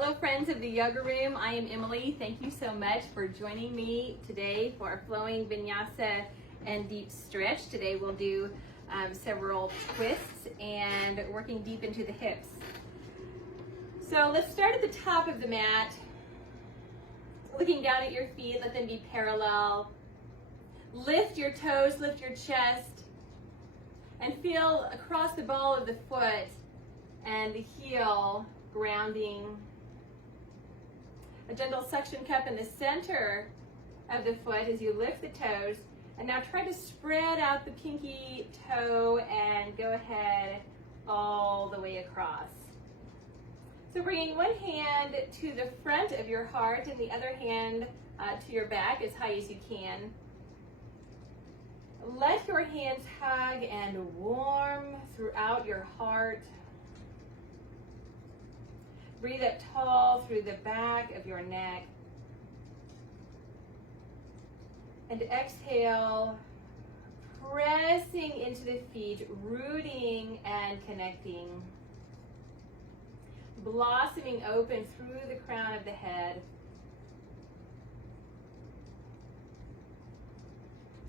Hello friends of the Yoga Room, I am Emily. Thank you so much for joining me today for our flowing Vinyasa and deep stretch. Today we'll do several twists and working deep into the hips. So let's start at the top of the mat, looking down at your feet, let them be parallel. Lift your toes, lift your chest, and feel across the ball of the foot and the heel grounding. A gentle suction cup in the center of the foot as you lift the toes. And now try to spread out the pinky toe and go ahead all the way across. So bringing one hand to the front of your heart and the other hand to your back as high as you can. Let your hands hug and warm throughout your heart. Breathe up tall through the back of your neck. And exhale, pressing into the feet, rooting and connecting. Blossoming open through the crown of the head.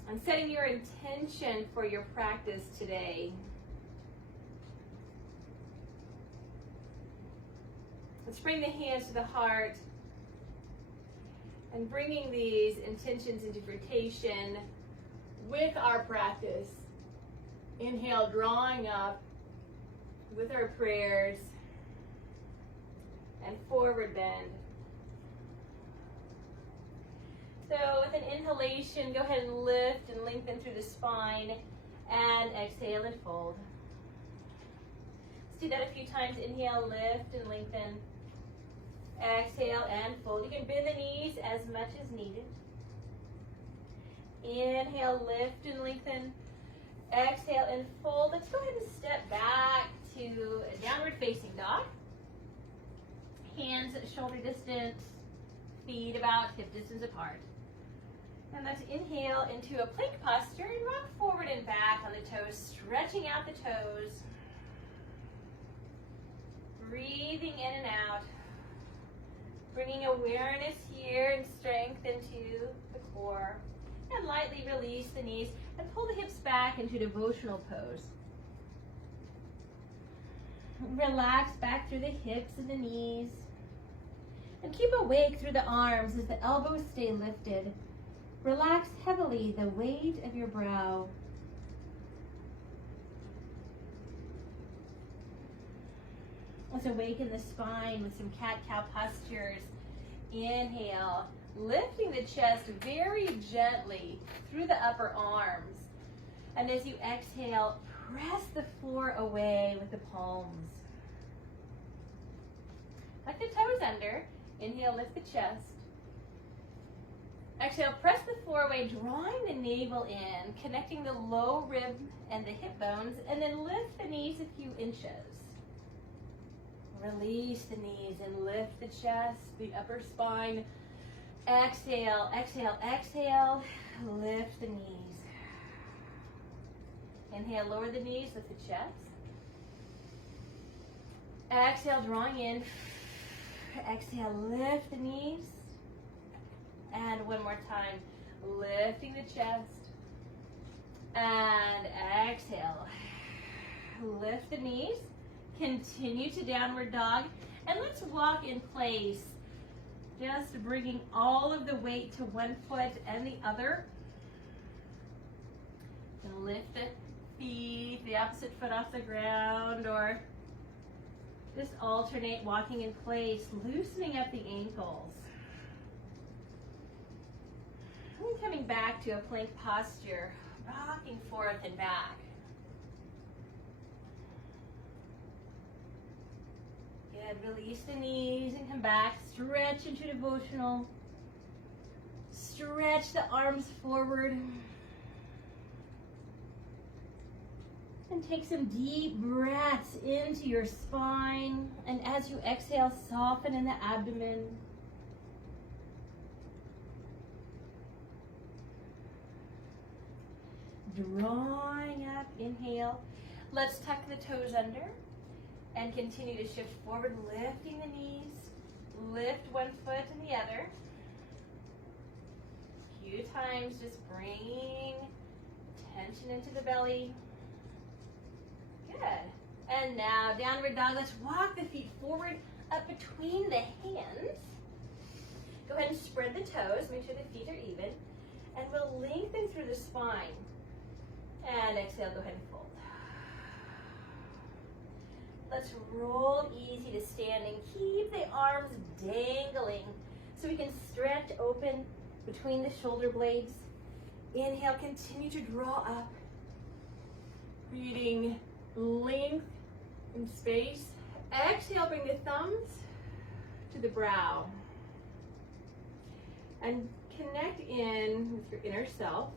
And setting your intention for your practice today. Let's bring the hands to the heart and bringing these intentions into rotation with our practice. Inhale, drawing up with our prayers and forward bend. So with an inhalation, go ahead and lift and lengthen through the spine and exhale and fold. Let's do that a few times. Inhale, lift and lengthen. Exhale and fold. You can bend the knees as much as needed. Inhale, lift and lengthen. Exhale and fold. Let's go ahead and step back to a downward facing dog. Hands at shoulder distance, feet about hip distance apart. And let's inhale into a plank posture and rock forward and back on the toes, stretching out the toes. Breathing in and out. Bringing awareness here and strength into the core. And lightly release the knees and pull the hips back into devotional pose. Relax back through the hips and the knees. And keep awake through the arms as the elbows stay lifted. Relax heavily the weight of your brow. Let's awaken the spine with some cat-cow postures. Inhale, lifting the chest very gently through the upper arms. And as you exhale, press the floor away with the palms. Tuck the toes under. Inhale, lift the chest. Exhale, press the floor away, drawing the navel in, connecting the low rib and the hip bones, and then lift the knees a few inches. Release the knees and lift the chest, the upper spine. Exhale, exhale, exhale. Lift the knees. Inhale, lower the knees, lift the chest. Exhale, drawing in. Exhale, lift the knees. And one more time, lifting the chest. And exhale. Lift the knees. Continue to downward dog, and let's walk in place, just bringing all of the weight to one foot and the other. And lift the feet, the opposite foot off the ground, or just alternate walking in place, loosening up the ankles. And coming back to a plank posture, rocking forth and back. Release the knees and come back. Stretch into devotional. Stretch the arms forward. And take some deep breaths into your spine. And as you exhale, soften in the abdomen. Drawing up, inhale. Let's tuck the toes under and continue to shift forward, lifting the knees. Lift one foot and the other. A few times, just bring tension into the belly. Good. And now downward dog. Let's walk the feet forward up between the hands. Go ahead and spread the toes. Make sure the feet are even. And we'll lengthen through the spine. And exhale, go ahead and fold. Let's roll easy to standing. Keep the arms dangling so we can stretch open between the shoulder blades. Inhale, continue to draw up. Breathing length and space. Exhale, bring the thumbs to the brow. And connect in with your inner self.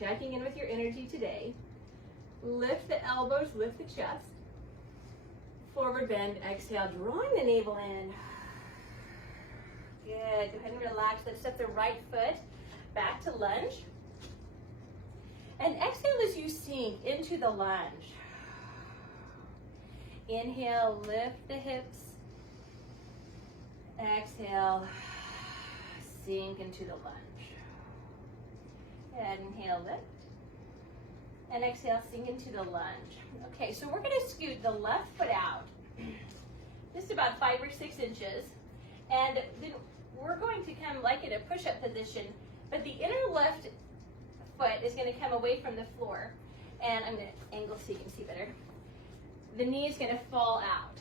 Checking in with your energy today. Lift the elbows, lift the chest. Forward bend, exhale, drawing the navel in. Good, go ahead and relax. Let's step the right foot back to lunge. And exhale as you sink into the lunge. Inhale, lift the hips. Exhale, sink into the lunge. Good, inhale, lift. And exhale, sink into the lunge. Okay, so we're gonna scoot the left foot out, just about 5 or 6 inches. And then we're going to come like in a push-up position, but the inner left foot is gonna come away from the floor. And I'm gonna angle so you can see better. The knee is gonna fall out.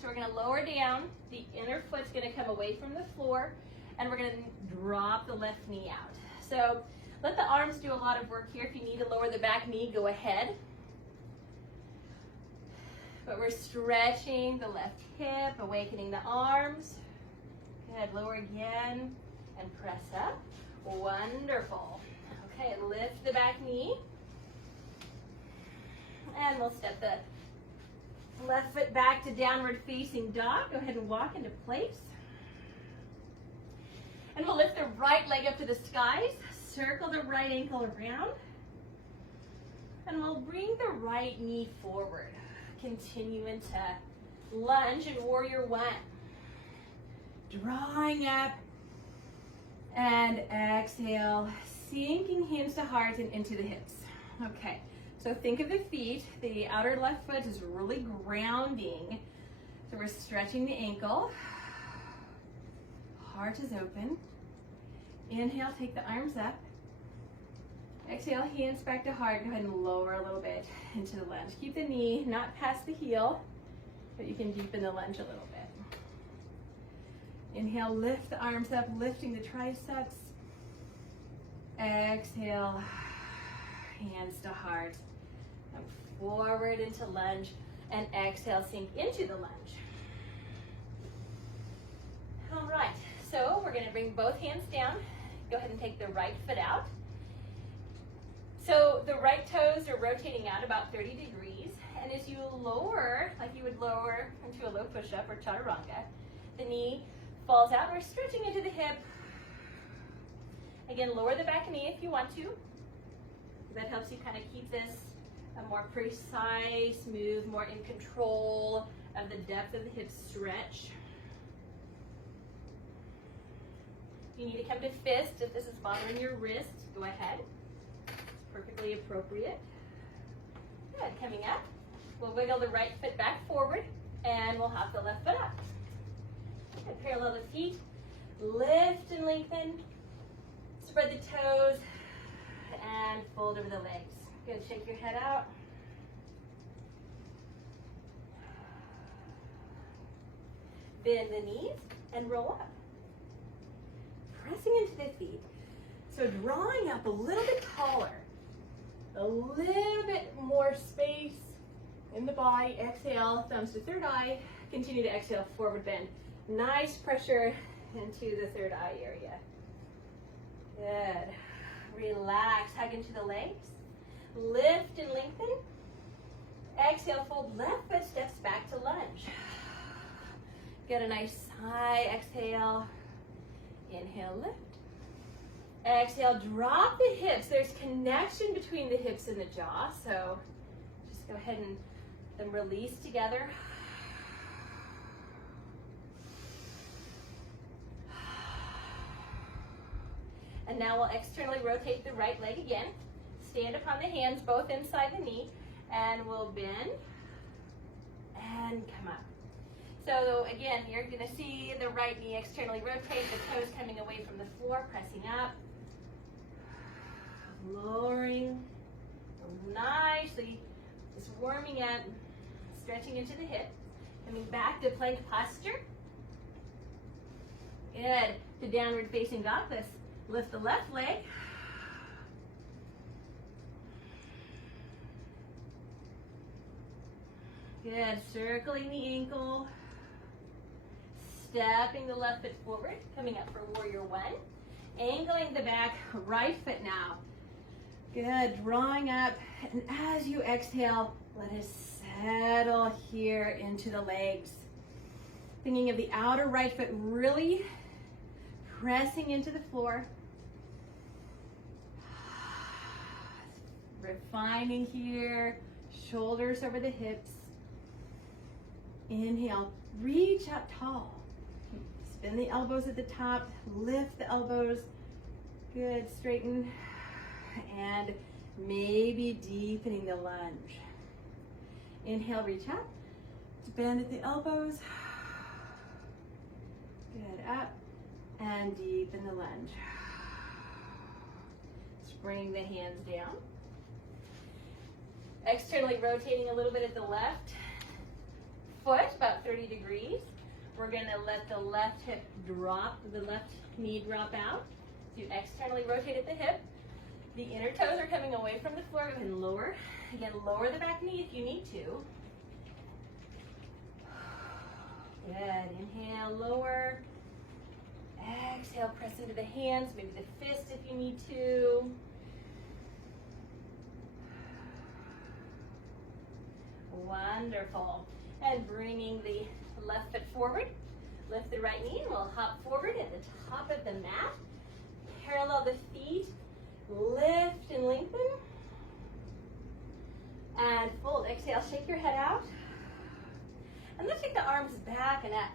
So we're gonna lower down, the inner foot's gonna come away from the floor, and we're gonna drop the left knee out. So let the arms do a lot of work here. If you need to lower the back knee, go ahead. But we're stretching the left hip, awakening the arms. Good, lower again, and press up. Wonderful. Okay, lift the back knee. And we'll step the left foot back to downward facing dog. Go ahead and walk into place. And we'll lift the right leg up to the skies. Circle the right ankle around. And we'll bring the right knee forward. Continue into lunge and warrior one. Drawing up. And exhale. Sinking hands to heart and into the hips. Okay. So think of the feet. The outer left foot is really grounding. So we're stretching the ankle. Heart is open. Inhale, take the arms up. Exhale, hands back to heart. Go ahead and lower a little bit into the lunge. Keep the knee not past the heel, but you can deepen the lunge a little bit. Inhale, lift the arms up, lifting the triceps. Exhale, hands to heart. Come forward into lunge, and exhale, sink into the lunge. All right, so we're gonna bring both hands down. Go ahead and take the right foot out. So the right toes are rotating out about 30 degrees. And as you lower, like you would lower into a low push-up or chaturanga, the knee falls out. We're stretching into the hip. Again, lower the back knee if you want to. That helps you kind of keep this a more precise move, more in control of the depth of the hip stretch. If you need to come to fist, if this is bothering your wrist, go ahead. Perfectly appropriate. Good, coming up. We'll wiggle the right foot back forward and we'll hop the left foot up. Good, parallel the feet, lift and lengthen, spread the toes and fold over the legs. Good, shake your head out. Bend the knees and roll up. Pressing into the feet. So drawing up a little bit taller. A little bit more space in the body. Exhale, thumbs to third eye. Continue to exhale, forward bend. Nice pressure into the third eye area. Good. Relax, hug into the legs. Lift and lengthen. Exhale, fold left foot, steps back to lunge. Get a nice high exhale. Inhale, lift. Exhale, drop the hips. There's connection between the hips and the jaw, so just go ahead and then release together. And now we'll externally rotate the right leg again. Stand upon the hands, both inside the knee, and we'll bend and come up. So again, you're gonna see the right knee externally rotate, the toes coming away from the floor, pressing up, lowering nicely, just warming up, stretching into the hip, coming back to plank posture. Good, to downward facing dog. Let's lift the left leg. Good, circling the ankle, stepping the left foot forward, coming up for warrior one, angling the back right foot now. Good, drawing up, and as you exhale, let us settle here into the legs. Thinking of the outer right foot really pressing into the floor. Refining here, shoulders over the hips. Inhale, reach up tall. Spin the elbows at the top, lift the elbows. Good, straighten. And maybe deepening the lunge. Inhale, reach up. Bend at the elbows. Good, up. And deepen the lunge. Just bring the hands down. Externally rotating a little bit at the left foot, about 30 degrees. We're gonna let the left hip drop, the left knee drop out. So you externally rotate at the hip. The inner toes are coming away from the floor. Go ahead and lower. Again, lower the back knee if you need to. Good, inhale, lower. Exhale, press into the hands, maybe the fist if you need to. Wonderful. And bringing the left foot forward. Lift the right knee and we'll hop forward at the top of the mat. Parallel the feet. Lift and lengthen. And fold. Exhale, shake your head out. And let's take the arms back and up.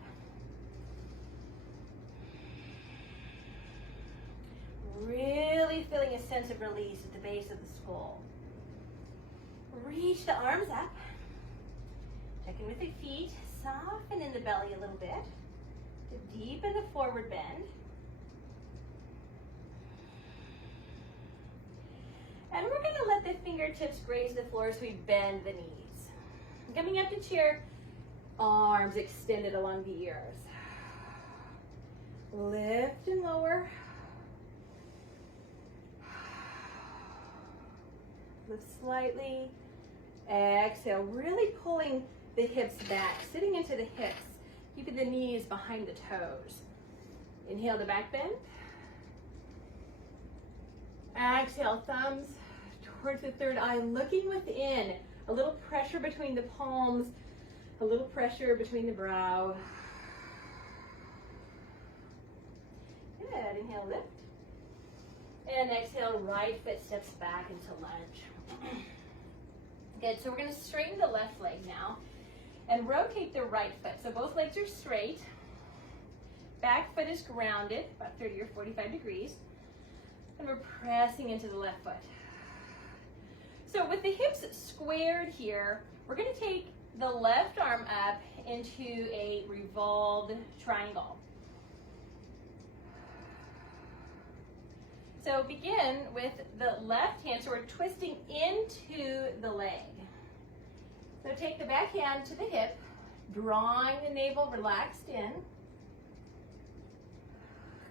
Really feeling a sense of release at the base of the skull. Reach the arms up. Check in with the feet. Soften in the belly a little bit. To deepen the forward bend. And we're going to let the fingertips graze the floor as we bend the knees. Coming up to chair, arms extended along the ears. Lift and lower. Lift slightly. Exhale, really pulling the hips back, sitting into the hips, keeping the knees behind the toes. Inhale the back bend. Exhale, thumbs towards the third eye, looking within. A little pressure between the palms, a little pressure between the brow. Good, inhale, lift. And exhale, right foot steps back into lunge. Good, so we're gonna straighten the left leg now and rotate the right foot. So both legs are straight. Back foot is grounded, about 30 or 45 degrees. And we're pressing into the left foot. So with the hips squared here, we're gonna take the left arm up into a revolved triangle. So begin with the left hand, so we're twisting into the leg. So take the back hand to the hip, drawing the navel relaxed in.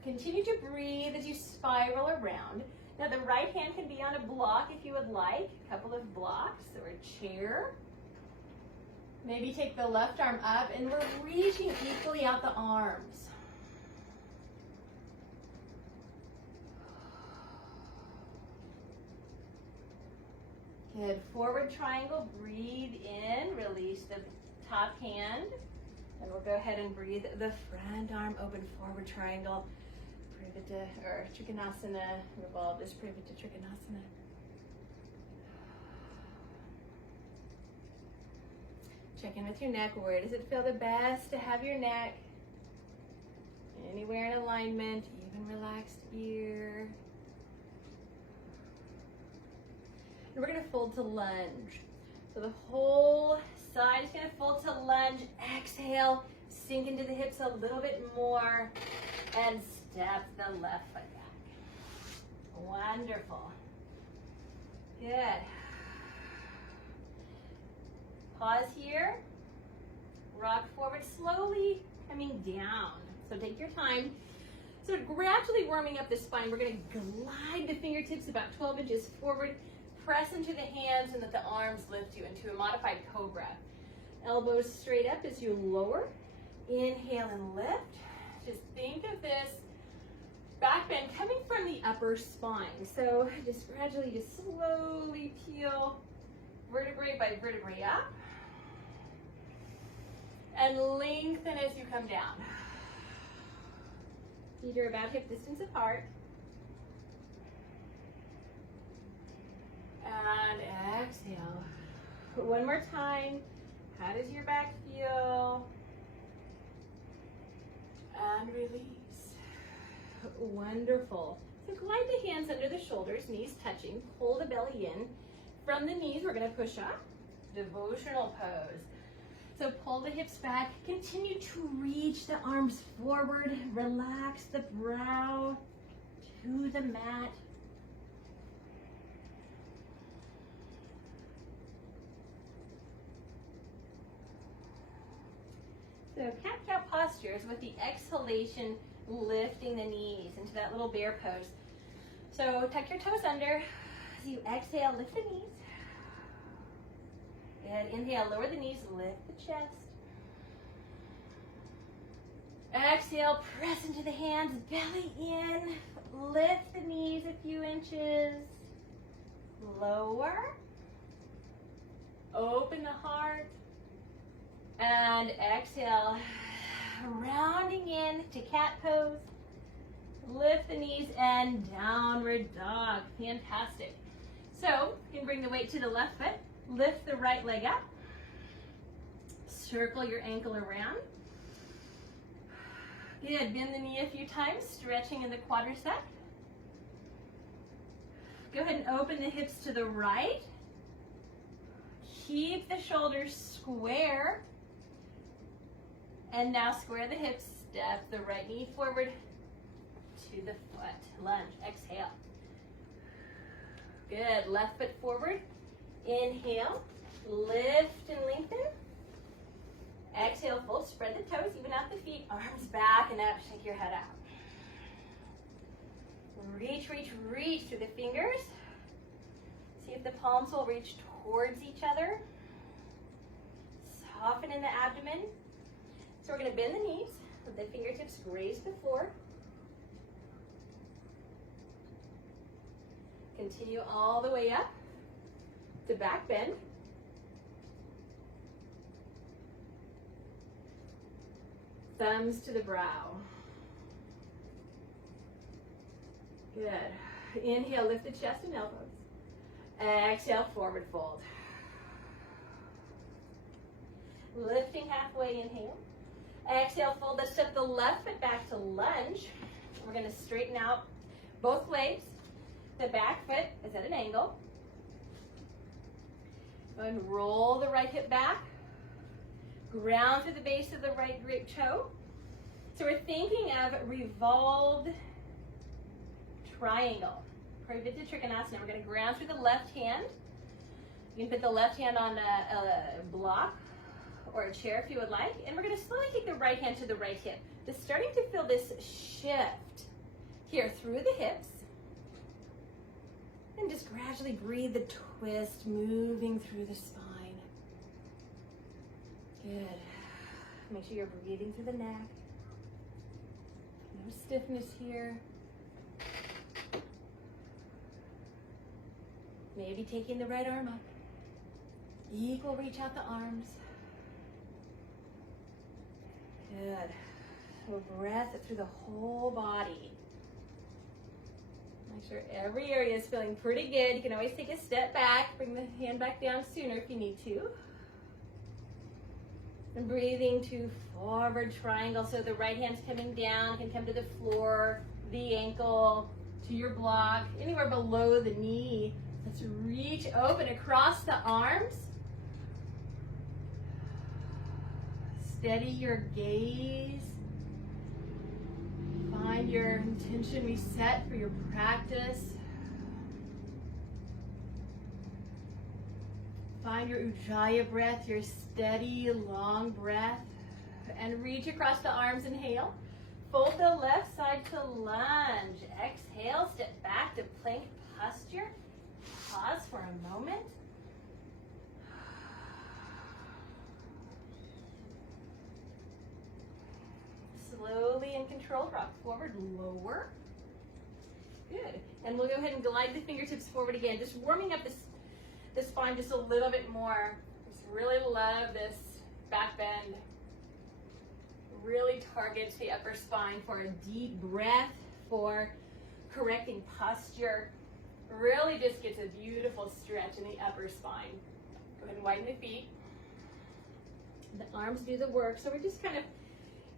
Continue to breathe as you spiral around. Now the right hand can be on a block if you would like, a couple of blocks or a chair. Maybe take the left arm up and we're reaching equally out the arms. Good, forward triangle, breathe in, release the top hand. And we'll go ahead and breathe the front arm open, forward triangle. Privata, or Trikonasana, revolve this Privata Trikonasana. Check in with your neck. Where does it feel the best to have your neck? Anywhere in alignment, even relaxed ear. And we're gonna fold to lunge. So the whole side is gonna fold to lunge. Exhale, sink into the hips a little bit more, and step the left foot back. Wonderful. Good. Pause here. Rock forward, slowly coming down. So take your time. So gradually warming up the spine, we're gonna glide the fingertips about 12 inches forward, press into the hands and let the arms lift you into a modified cobra. Elbows straight up as you lower. Inhale and lift. Just think of this back bend coming from the upper spine. So just gradually, just slowly peel vertebrae by vertebrae up. And lengthen as you come down. Feet are about hip distance apart. And exhale. One more time. How does your back feel? And release. Wonderful. So glide the hands under the shoulders, knees touching. Pull the belly in. From the knees, we're going to push up. Devotional pose. So pull the hips back. Continue to reach the arms forward. Relax the brow to the mat. So cat-cow postures with the exhalation, lifting the knees into that little bear pose. So tuck your toes under. As you exhale, lift the knees. Good. Inhale, lower the knees, lift the chest. Exhale, press into the hands, belly in. Lift the knees a few inches. Lower. Open the heart. And exhale, rounding in to cat pose. Lift the knees and downward dog. Fantastic. So you can bring the weight to the left foot. Lift the right leg up. Circle your ankle around. Good. Bend the knee a few times, stretching in the quadricep. Go ahead and open the hips to the right. Keep the shoulders square. And now square the hips. Step the right knee forward to the foot. Lunge. Exhale. Good. Left foot forward. Inhale, lift and lengthen. Exhale, fold, spread the toes, even out the feet, arms back and up, shake your head out. Reach, reach, reach through the fingers. See if the palms will reach towards each other. Soften in the abdomen. So we're gonna bend the knees, let the fingertips graze the floor. Continue all the way up. To back bend. Thumbs to the brow. Good. Inhale, lift the chest and elbows. Exhale, forward fold. Lifting halfway, inhale. Exhale, fold. Let's step the left foot back to lunge. We're going to straighten out both legs. The back foot is at an angle. Go ahead and roll the right hip back. Ground through the base of the right great toe. So we're thinking of revolved triangle. Parivrtta Trikonasana. We're going to ground through the left hand. You can put the left hand on a block or a chair if you would like. And we're going to slowly take the right hand to the right hip. Just starting to feel this shift here through the hips. And just gradually breathe the twist, moving through the spine. Good. Make sure you're breathing through the neck. No stiffness here. Maybe taking the right arm up. Equal reach out the arms. Good. So breath through the whole body. Make sure every area is feeling pretty good. You can always take a step back, bring the hand back down sooner if you need to. And breathing to forward triangle. So the right hand's coming down, can come to the floor, the ankle, to your block, anywhere below the knee Let's reach open across the arms. Steady your gaze. Find your intention reset for your practice. Find your Ujjayi breath, your steady, long breath. And reach across the arms, inhale. Fold the left side to lunge. Exhale, step back to plank posture. Pause for a moment. Slowly and controlled, rock forward, lower. Good. And we'll go ahead and glide the fingertips forward again, just warming up the spine just a little bit more. Just really love this back bend. Really targets the upper spine for a deep breath, for correcting posture. Really just gets a beautiful stretch in the upper spine. Go ahead and widen the feet. The arms do the work, so we're just kind of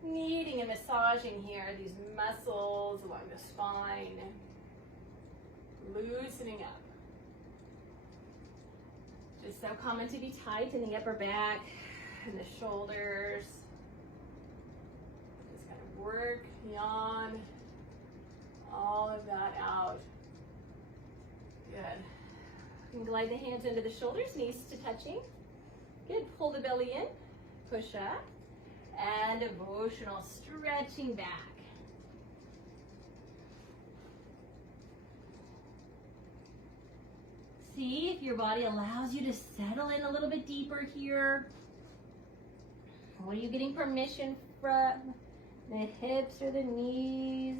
kneading and massaging here, these muscles along the spine, loosening up. Just so common to be tight in the upper back and the shoulders. Just kind of work, yawn, all of that out. Good. You can glide the hands into the shoulders, knees to touching. Good, pull the belly in, push up, and devotional stretching back. See if your body allows you to settle in a little bit deeper here. What are you getting permission from? The hips or the knees?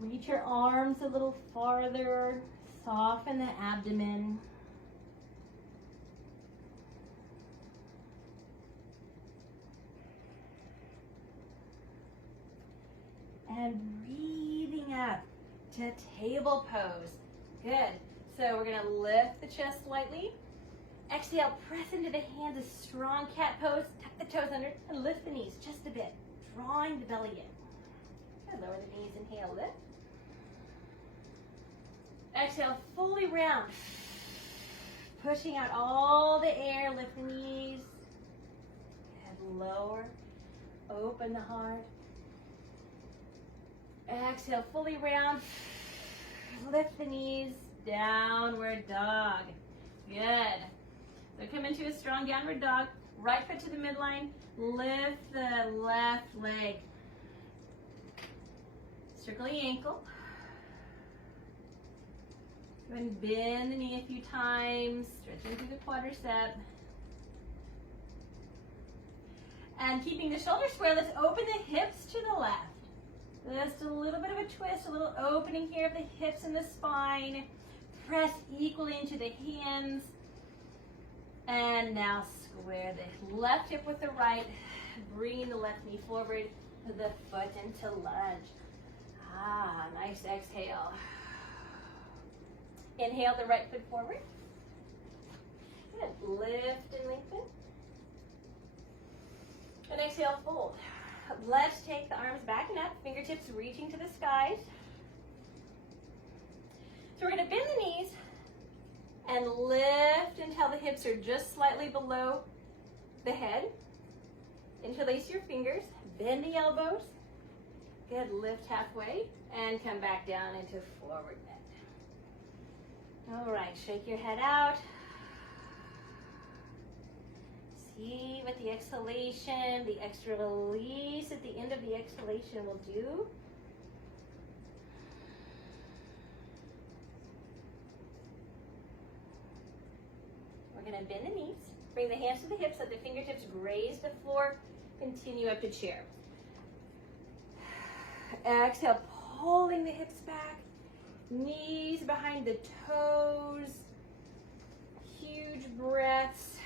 Reach your arms a little farther. Soften the abdomen. And breathing up to table pose. Good. So we're going to lift the chest slightly. Exhale, press into the hands, a strong cat pose. Tuck the toes under and lift the knees just a bit, drawing the belly in. Good. Lower the knees, inhale, lift. Exhale, fully round. Pushing out all the air, lift the knees. And lower, open the heart. Exhale, fully round. Lift the knees, downward dog. Good. So come into a strong downward dog. Right foot to the midline. Lift the left leg. Circle the ankle. Go ahead and bend the knee a few times, stretching through the quadricep. And keeping the shoulders square, let's open the hips to the left. Just a little bit of a twist, a little opening here of the hips and the spine. Press equally into the hands. And now square the left hip with the right. Bring the left knee forward, the foot into lunge. Ah, nice exhale. Inhale the right foot forward. Good. Lift and lengthen. And exhale, fold. Let's take the arms back and up, fingertips reaching to the skies. So we're going to bend the knees and lift until the hips are just slightly below the head. Interlace your fingers, bend the elbows. Good, lift halfway and come back down into forward bend. All right, shake your head out. See what the exhalation, the extra release at the end of the exhalation will do. We're going to bend the knees, bring the hands to the hips, let the fingertips graze the floor, continue up to chair. Exhale, pulling the hips back, knees behind the toes, huge breaths.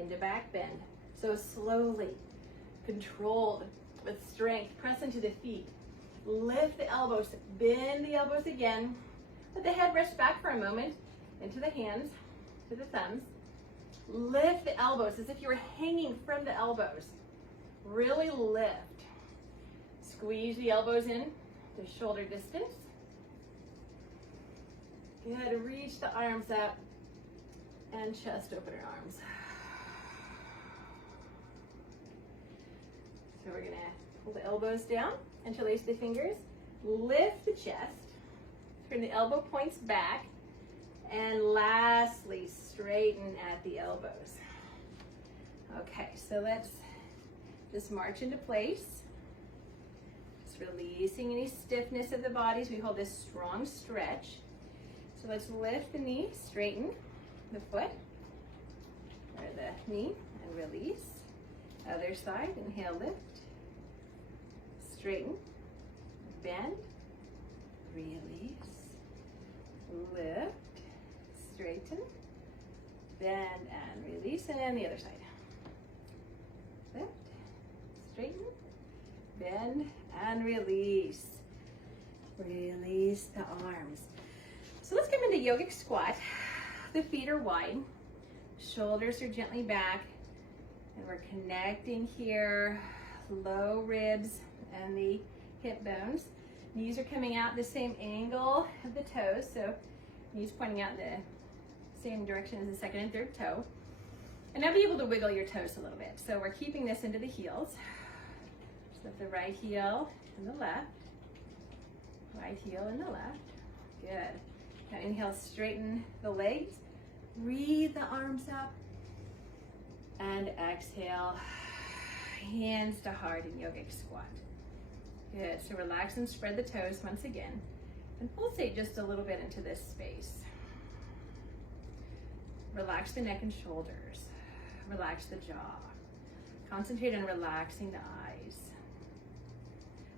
Into back bend. So slowly, controlled, with strength, press into the feet. Lift the elbows, bend the elbows again. Let the head rest back for a moment, into the hands, to the thumbs. Lift the elbows as if you were hanging from the elbows. Really lift. Squeeze the elbows in to shoulder distance. Good, reach the arms up and chest opener arms. So we're gonna pull the elbows down, interlace the fingers, lift the chest, turn the elbow points back, and lastly, straighten at the elbows. Okay, so let's just march into place. Just releasing any stiffness of the body, so we hold this strong stretch. So let's lift the knee, straighten the foot, or the knee, and release. Other side, inhale, lift, straighten, bend, release, lift, straighten, bend, and release, and the other side. Lift, straighten, bend, and release. Release the arms. So let's come into yogic squat. The feet are wide, shoulders are gently back, and we're connecting here, low ribs and the hip bones. Knees are coming out the same angle of the toes, so knees pointing out the same direction as the second and third toe. And now be able to wiggle your toes a little bit. So we're keeping this into the heels. Just lift the right heel and the left. Right heel and the left. Good. Now inhale, straighten the legs. Breathe the arms up. And exhale, hands to heart in yogic squat. Good, so relax and spread the toes once again. And pulsate just a little bit into this space. Relax the neck and shoulders. Relax the jaw. Concentrate on relaxing the eyes.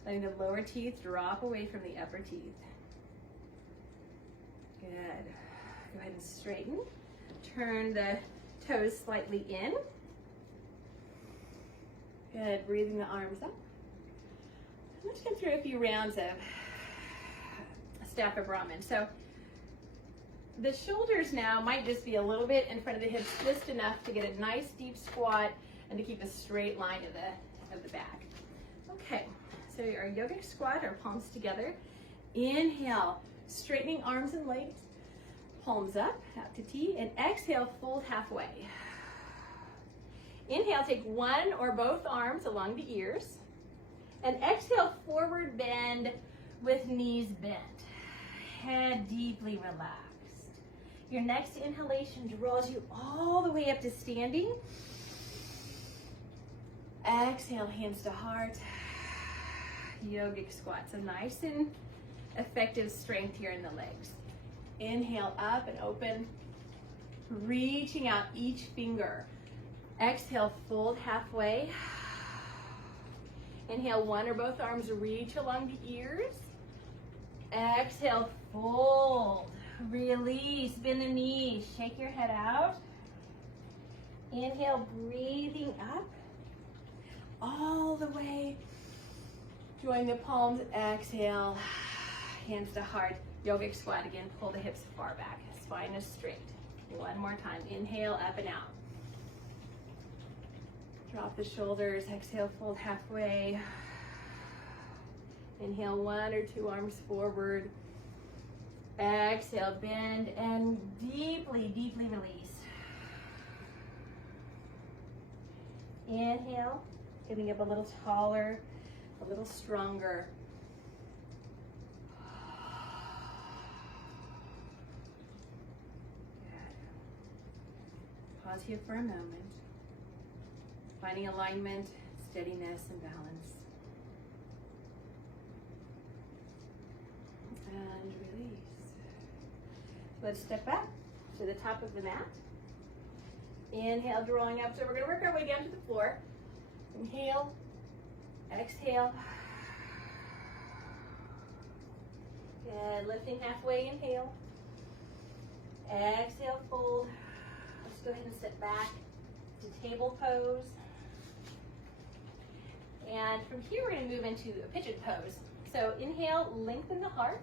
Letting the lower teeth drop away from the upper teeth. Good. Go ahead and straighten. Turn the toes slightly in. Good, breathing the arms up. Let's go through a few rounds of Staffa Brahman. So the shoulders now might just be a little bit in front of the hips, just enough to get a nice deep squat and to keep a straight line of the back. Okay, so our yogic squat, our palms together. Inhale, straightening arms and legs. Palms up, out to T, and exhale, fold halfway. Inhale, take one or both arms along the ears, and exhale, forward bend with knees bent. Head deeply relaxed. Your next inhalation draws you all the way up to standing. Exhale, hands to heart. Yogic squat, so nice and effective strength here in the legs. Inhale up and open, reaching out each finger. Exhale, fold halfway. Inhale, one or both arms reach along the ears. Exhale, fold. Release, bend the knees, shake your head out. Inhale, breathing up. All the way. Join the palms, exhale. Hands to heart. Yogic squat again, pull the hips far back. Spine is straight. One more time. Inhale, up and out. Drop the shoulders, exhale, fold halfway. Inhale, one or two arms forward. Exhale, bend and deeply, deeply release. Inhale, getting up a little taller, a little stronger. Pause here for a moment. Finding alignment, steadiness, and balance. And release. Let's step back to the top of the mat. Inhale, drawing up. So we're going to work our way down to the floor. Inhale, exhale. Good. Lifting halfway, inhale. Exhale, fold. Let's go ahead and sit back to table pose. And from here, we're going to move into a pigeon pose. So inhale, lengthen the heart.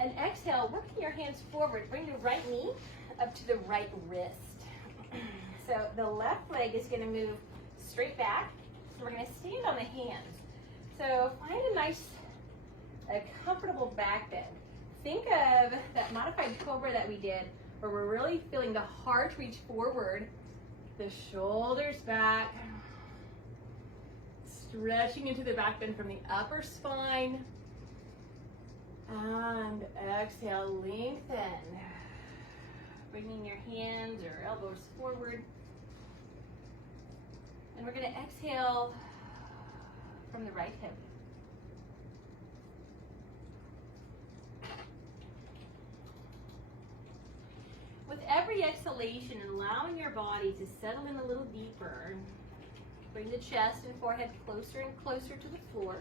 And exhale, working your hands forward. Bring the right knee up to the right wrist. So the left leg is going to move straight back. So we're going to stand on the hands. So find a nice, comfortable back bend. think of that modified cobra that we did, where we're really feeling the heart reach forward, the shoulders back, stretching into the back bend from the upper spine, and exhale, lengthen, bringing your hands or elbows forward, and we're going to exhale from the right hip. With every exhalation, allowing your body to settle in a little deeper, bring the chest and forehead closer and closer to the floor.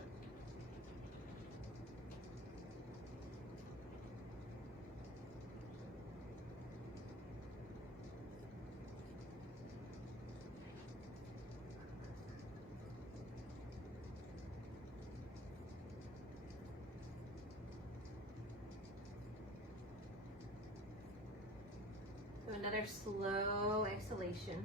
Another slow exhalation.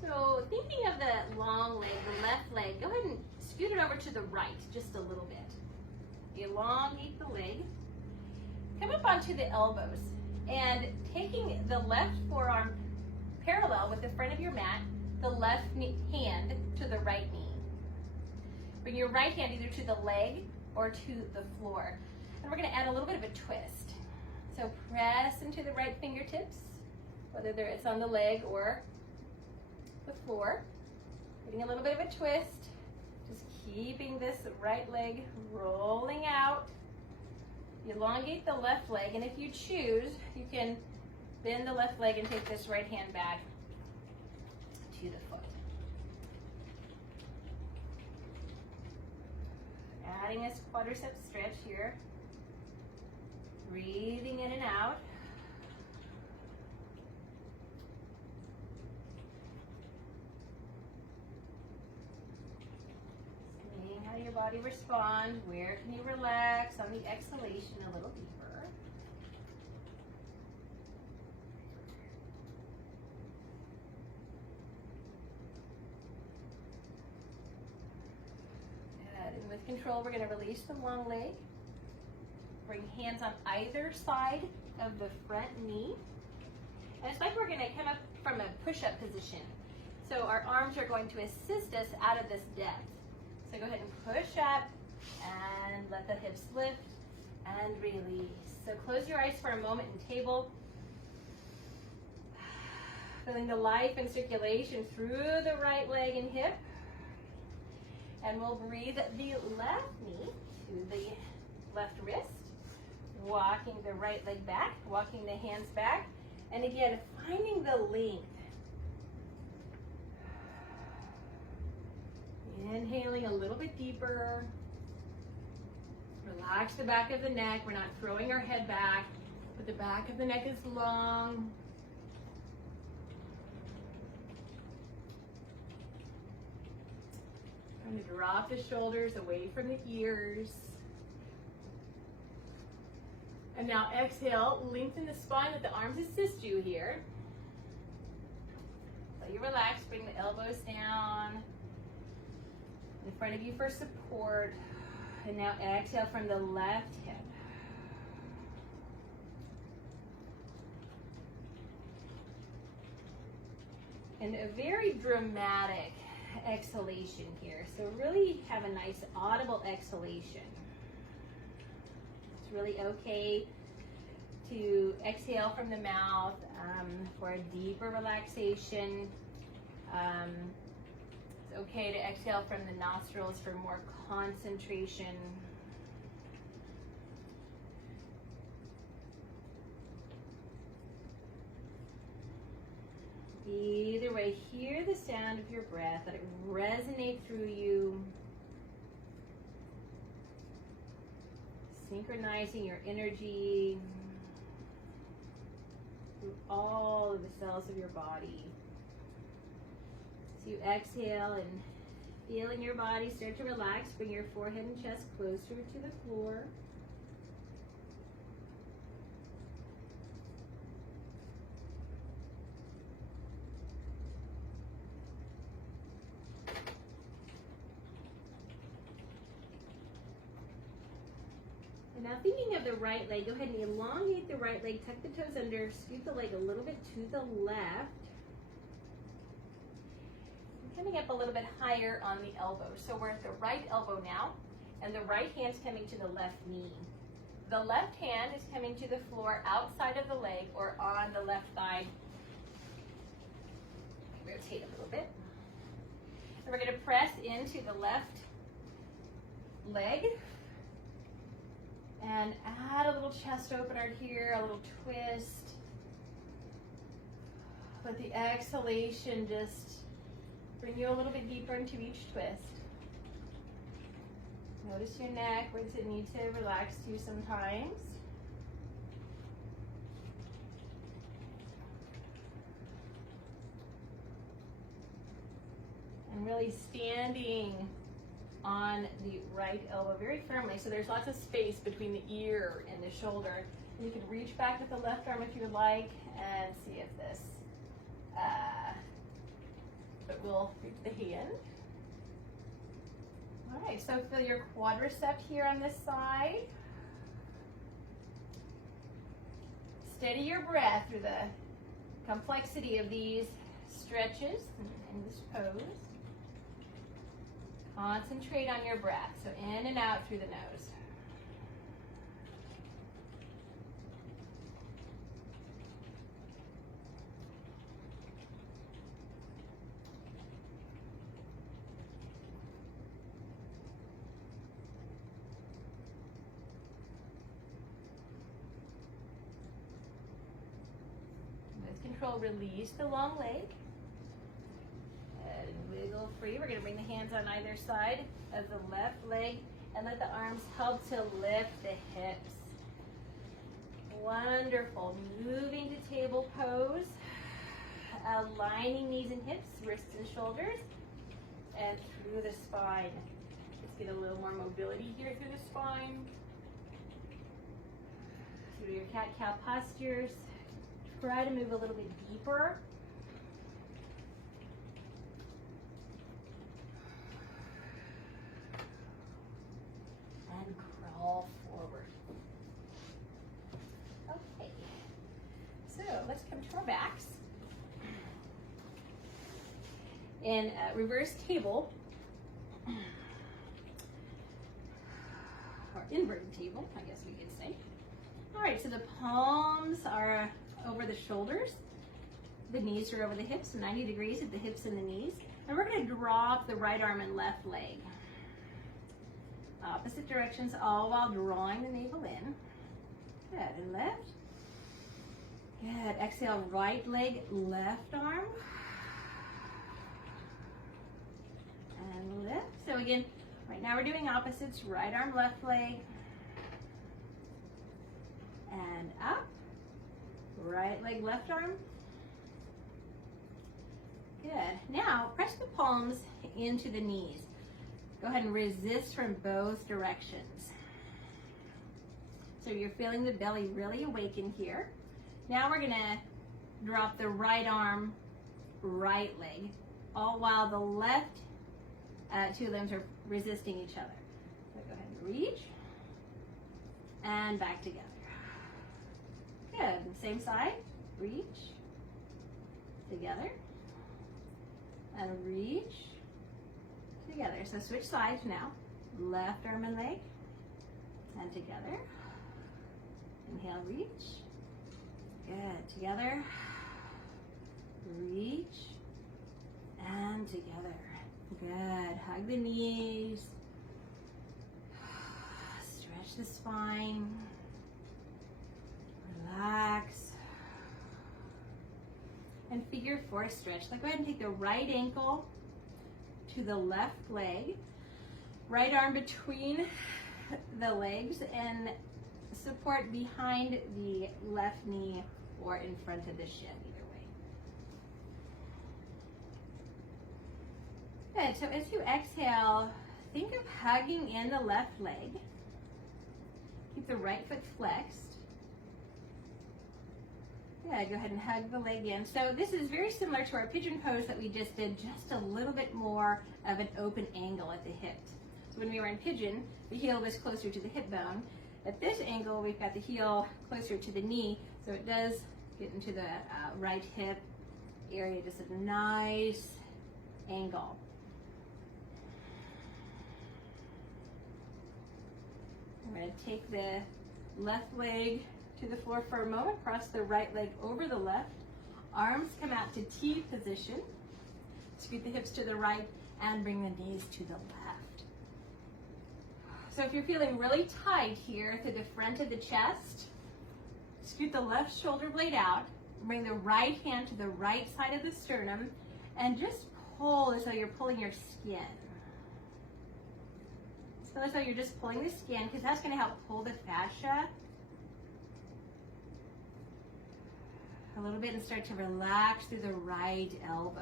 So thinking of the long leg, the left leg, go ahead and scoot it over to the right just a little bit. Elongate the leg. Come up onto the elbows and taking the left forearm parallel with the front of your mat, the left hand to the right knee. Bring your right hand either to the leg or to the floor. And we're going to add a little bit of a twist. So press into the right fingertips, whether it's on the leg or the floor. Getting a little bit of a twist. Just keeping this right leg rolling out. Elongate the left leg, and if you choose, you can bend the left leg and take this right hand back to the foot. Adding a quadricep stretch here. Breathing in and out. Seeing how your body responds. Where can you relax on the exhalation a little deeper? And with control, we're going to release the long leg. Bring hands on either side of the front knee. And it's like we're going to come up from a push-up position. So our arms are going to assist us out of this depth. So go ahead and push up and let the hips lift and release. So close your eyes for a moment and table. Feeling the life and circulation through the right leg and hip. And we'll breathe the left knee to the left wrist. Walking the right leg back, walking the hands back, and again, finding the length. Inhaling a little bit deeper. Relax the back of the neck. We're not throwing our head back, but the back of the neck is long. Trying to drop the shoulders away from the ears. And now exhale, lengthen the spine, let the arms assist you here. So you relax, bring the elbows down in front of you for support. And now exhale from the left hip. And a very dramatic exhalation here. So really have a nice audible exhalation. Really okay to exhale from the mouth for a deeper relaxation. It's okay to exhale from the nostrils for more concentration. Either way, hear the sound of your breath, let it resonate through you. Synchronizing your energy through all of the cells of your body. So you exhale and feeling your body start to relax. Bring your forehead and chest closer to the floor. Now thinking of the right leg, go ahead and elongate the right leg, tuck the toes under, scoot the leg a little bit to the left. Coming up a little bit higher on the elbow. So we're at the right elbow now, and the right hand's coming to the left knee. The left hand is coming to the floor outside of the leg or on the left thigh. Rotate a little bit. And we're going to press into the left leg and add a little chest opener here, a little twist. Let the exhalation just bring you a little bit deeper into each twist. Notice your neck, where does it need to relax to sometimes. And really standing on the right elbow very firmly. So there's lots of space between the ear and the shoulder. And you can reach back with the left arm if you would like and see if this, but we'll reach the hand. All right, so feel your quadricep here on this side. Steady your breath through the complexity of these stretches in this pose. Concentrate on your breath, so in and out through the nose. With control, release the long leg. Wiggle free. We're going to bring the hands on either side of the left leg and let the arms help to lift the hips. Wonderful. Moving to table pose. Aligning knees and hips, wrists and shoulders, and through the spine. Let's get a little more mobility here through the spine. Through your cat-cow postures. Try to move a little bit deeper. And crawl forward. Okay, so let's come to our backs. In reverse table, or inverted table, I guess we could say. All right, so the palms are over the shoulders. The knees are over the hips, 90 degrees at the hips and the knees. And we're going to drop the right arm and left leg. Opposite directions, all while drawing the navel in. Good, and left. Good, exhale, right leg, left arm. And lift. So again, right now we're doing opposites, right arm, left leg. And up. Right leg, left arm. Good. Now, press the palms into the knees. Go ahead and resist from both directions. So you're feeling the belly really awaken here. Now we're gonna drop the right arm, right leg, all while the left two limbs are resisting each other. So go ahead and reach, and back together. Good, same side, reach, together, and reach, together. So switch sides now. Left arm and leg, and together. Inhale, reach. Good, together. Reach, and together. Good, hug the knees. Stretch the spine. Relax. And figure four stretch. Now go ahead and take the right ankle to the left leg, right arm between the legs, and support behind the left knee or in front of the shin, either way. Good, so as you exhale, think of hugging in the left leg. Keep the right foot flexed. Yeah, go ahead and hug the leg in. So this is very similar to our pigeon pose that we just did, just a little bit more of an open angle at the hip. So when we were in pigeon, the heel was closer to the hip bone. At this angle, we've got the heel closer to the knee, so it does get into the right hip area, just a nice angle. I'm going to take the left leg to the floor for a moment, cross the right leg over the left. Arms come out to T position. Scoot the hips to the right and bring the knees to the left. So if you're feeling really tight here through the front of the chest, scoot the left shoulder blade out. Bring the right hand to the right side of the sternum and just pull as though you're pulling your skin. So as though you're just pulling the skin, because that's going to help pull the fascia a little bit and start to relax through the right elbow.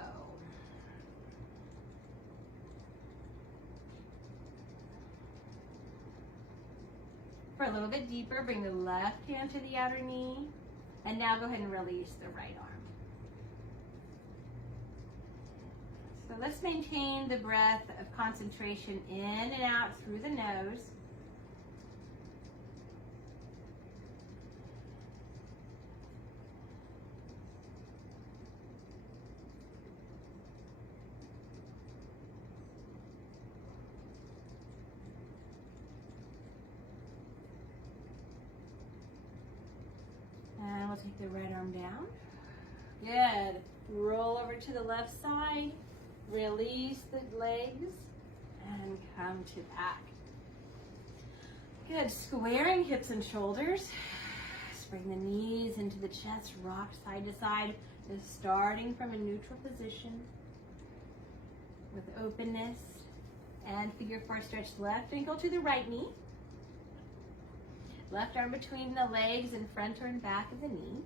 For a little bit deeper, bring the left hand to the outer knee, and now go ahead and release the right arm. So let's maintain the breath of concentration in and out through the nose. And we'll take the right arm down. Good. Roll over to the left side. Release the legs and come to back. Good. Squaring hips and shoulders. Bring the knees into the chest. Rock side to side. Just starting from a neutral position with openness. And figure four stretch left ankle to the right knee. Left arm between the legs in front or in back of the knee.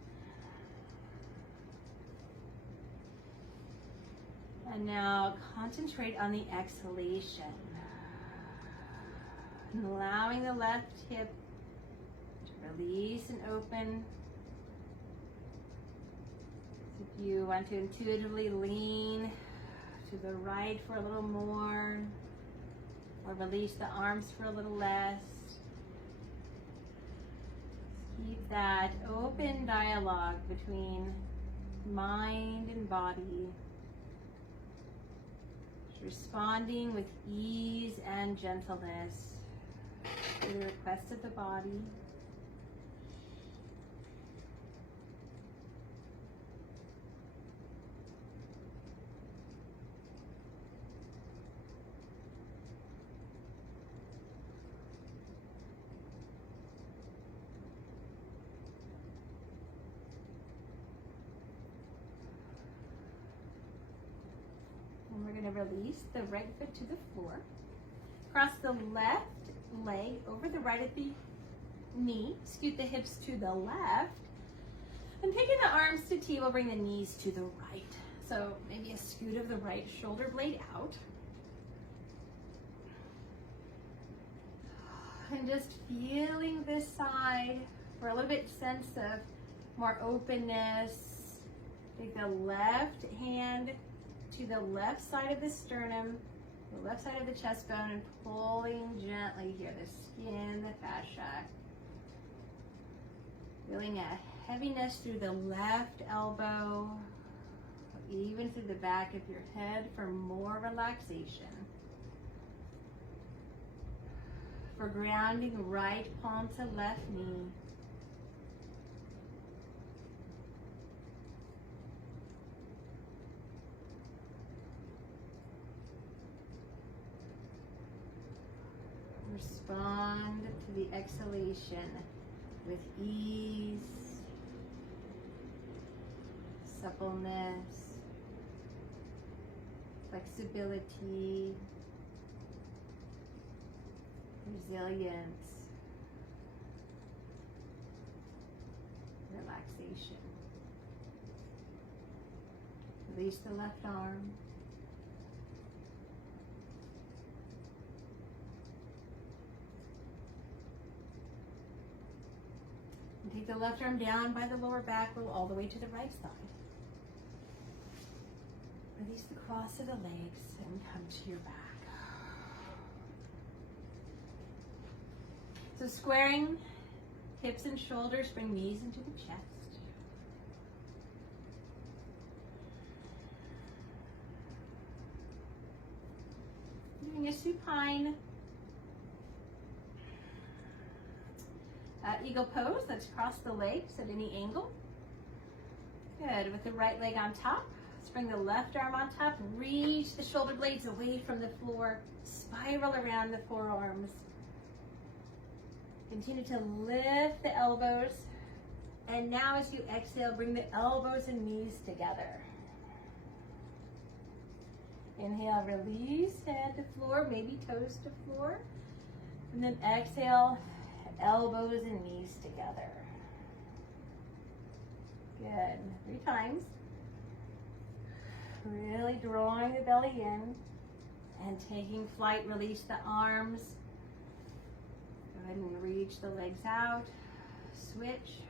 And now concentrate on the exhalation. And allowing the left hip to release and open. If you want to intuitively lean to the right for a little more, or release the arms for a little less. Keep that open dialogue between mind and body. Responding with ease and gentleness to the request of the body. We're going to release the right foot to the floor. Cross the left leg over the right at the knee. Scoot the hips to the left. And taking the arms to T, we'll bring the knees to the right. So maybe a scoot of the right shoulder blade out. And just feeling this side for a little bit sense of more openness. Take the left hand to the left side of the sternum, the left side of the chest bone, and pulling gently here, the skin, the fascia. Feeling a heaviness through the left elbow, even through the back of your head for more relaxation. For grounding, right palm to left knee. Respond to the exhalation with ease, suppleness, flexibility, resilience, relaxation. Release the left arm. And take the left arm down by the lower back, roll all the way to the right side. Release the cross of the legs and come to your back. So squaring hips and shoulders, bring knees into the chest. Doing a supine eagle pose. Let's cross the legs at any angle. Good. With the right leg on top. Let's bring the left arm on top. Reach the shoulder blades away from the floor. Spiral around the forearms. Continue to lift the elbows. And now as you exhale, bring the elbows and knees together. Inhale, release, head to floor, maybe toes to floor. And then exhale, elbows and knees together. Good. 3 times. Really drawing the belly in and taking flight. Release the arms. Go ahead and reach the legs out. Switch.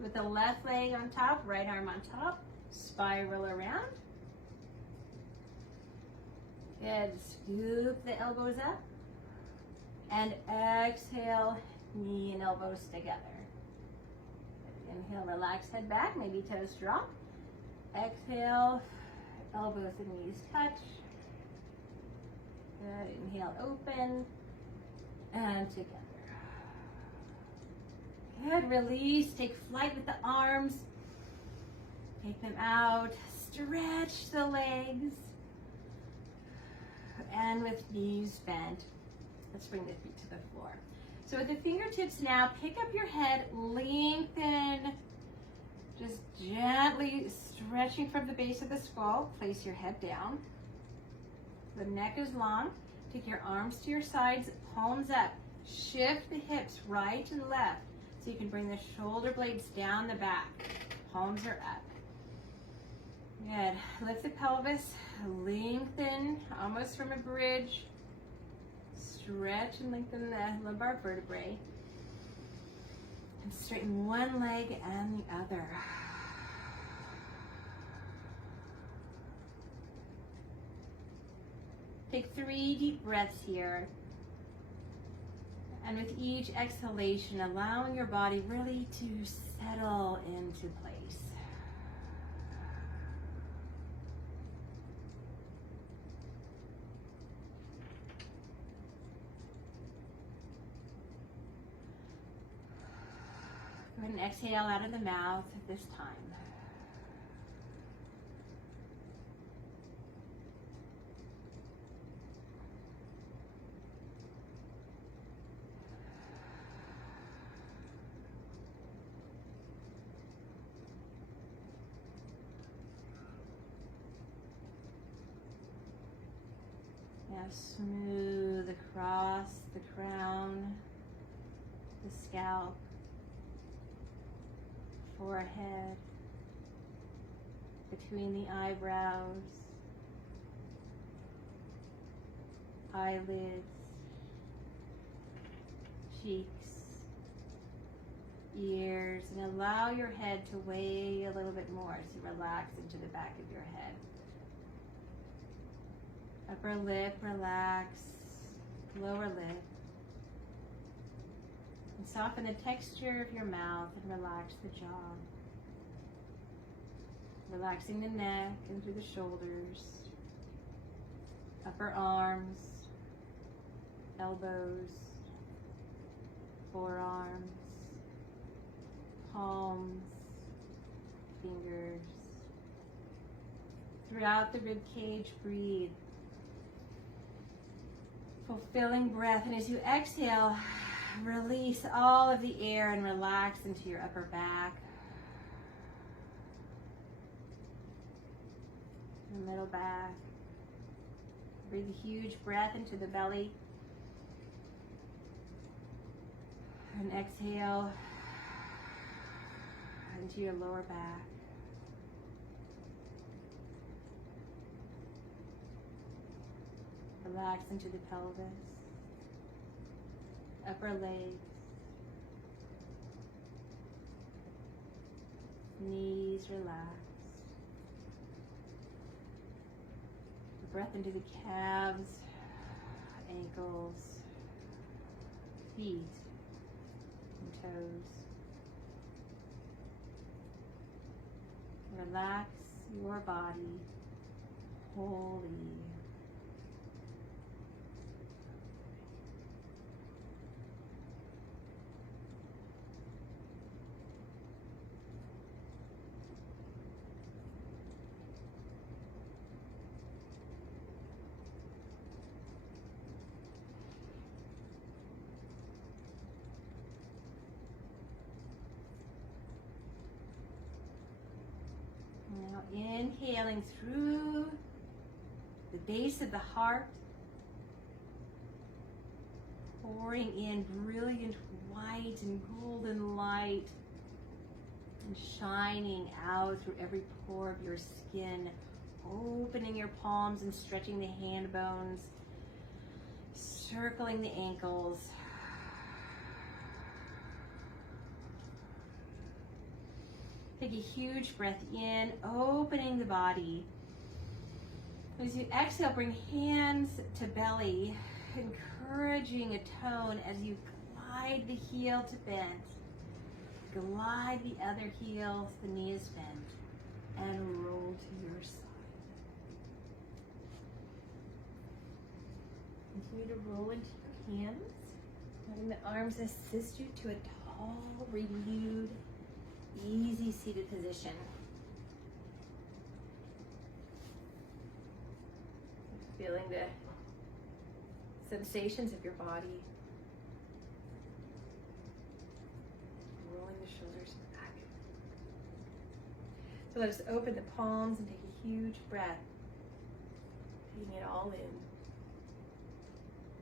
With the left leg on top, right arm on top. Spiral around. Good. Scoop the elbows up. And exhale, knee and elbows together. Inhale, relax, head back, maybe toes drop. Exhale, elbows and knees touch. Good. Inhale, open and together. Good. Release. Take flight with the arms. Take them out. Stretch the legs. And with knees bent, let's bring the feet to the floor. So with the fingertips now, pick up your head, lengthen, just gently stretching from the base of the skull. Place your head down. The neck is long. Take your arms to your sides, palms up. Shift the hips right and left so you can bring the shoulder blades down the back. Palms are up. Good. Lift the pelvis, lengthen, almost from a bridge. Stretch and lengthen the lumbar vertebrae. And straighten one leg and the other. Take 3 deep breaths here. And with each exhalation, allowing your body really to settle into place. Go ahead and exhale out of the mouth this time. Now smooth across the crown, the scalp, forehead, between the eyebrows, eyelids, cheeks, ears, and allow your head to weigh a little bit more as you relax into the back of your head. Upper lip, relax, lower lip. And soften the texture of your mouth and relax the jaw. Relaxing the neck and through the shoulders, upper arms, elbows, forearms, palms, fingers. Throughout the rib cage, breathe. Fulfilling breath, and as you exhale, release all of the air and relax into your upper back, the middle back. Breathe a huge breath into the belly, and exhale into your lower back. Relax into the pelvis, upper legs, knees relaxed. Breath into the calves, ankles, feet and toes. Relax your body wholly. Now inhaling through the base of the heart, pouring in brilliant white and golden light and shining out through every pore of your skin, opening your palms and stretching the hand bones, circling the ankles. Take a huge breath in, opening the body. As you exhale, bring hands to belly, encouraging a tone as you glide the heel to bend. Glide the other heel to the knee is bent, and roll to your side. Continue to roll into your hands, letting the arms assist you to a tall, renewed, easy seated position. Feeling the sensations of your body. Rolling the shoulders back. So let us open the palms and take a huge breath. Taking it all in.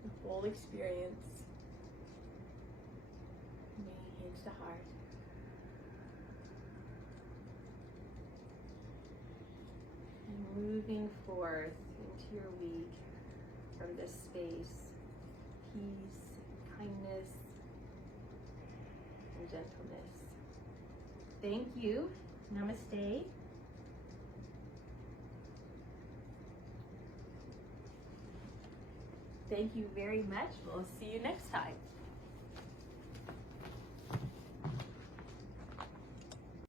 The whole experience. Bringing into the heart. And moving forth into your week from this space, peace, kindness, and gentleness. Thank you. Namaste. Thank you very much. We'll see you next time.